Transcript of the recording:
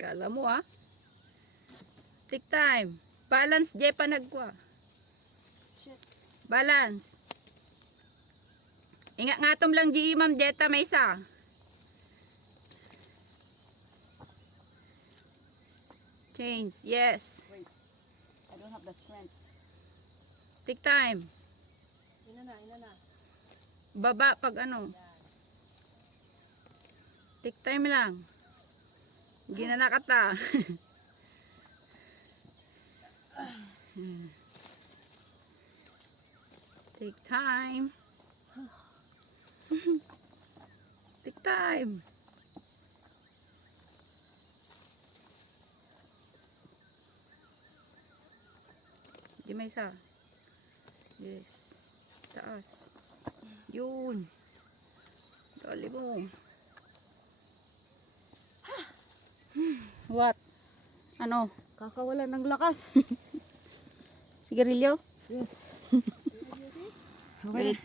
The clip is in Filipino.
Kala mo ah. Take time. Balance, Jepa nagkwa. Balance. Ingat nga tom lang di Ma'am Jetta may isa. Change. Yes. Wait. I don't have the strength. Take time. Ina na. Baba pag ano. Take time lang. Ginanakata. Take time. Take time. Di may isa. Yes. Taas. Yun. Dali mo. What? Ano? Kakawala ng lakas. Sigarilyo? Yes. Wait.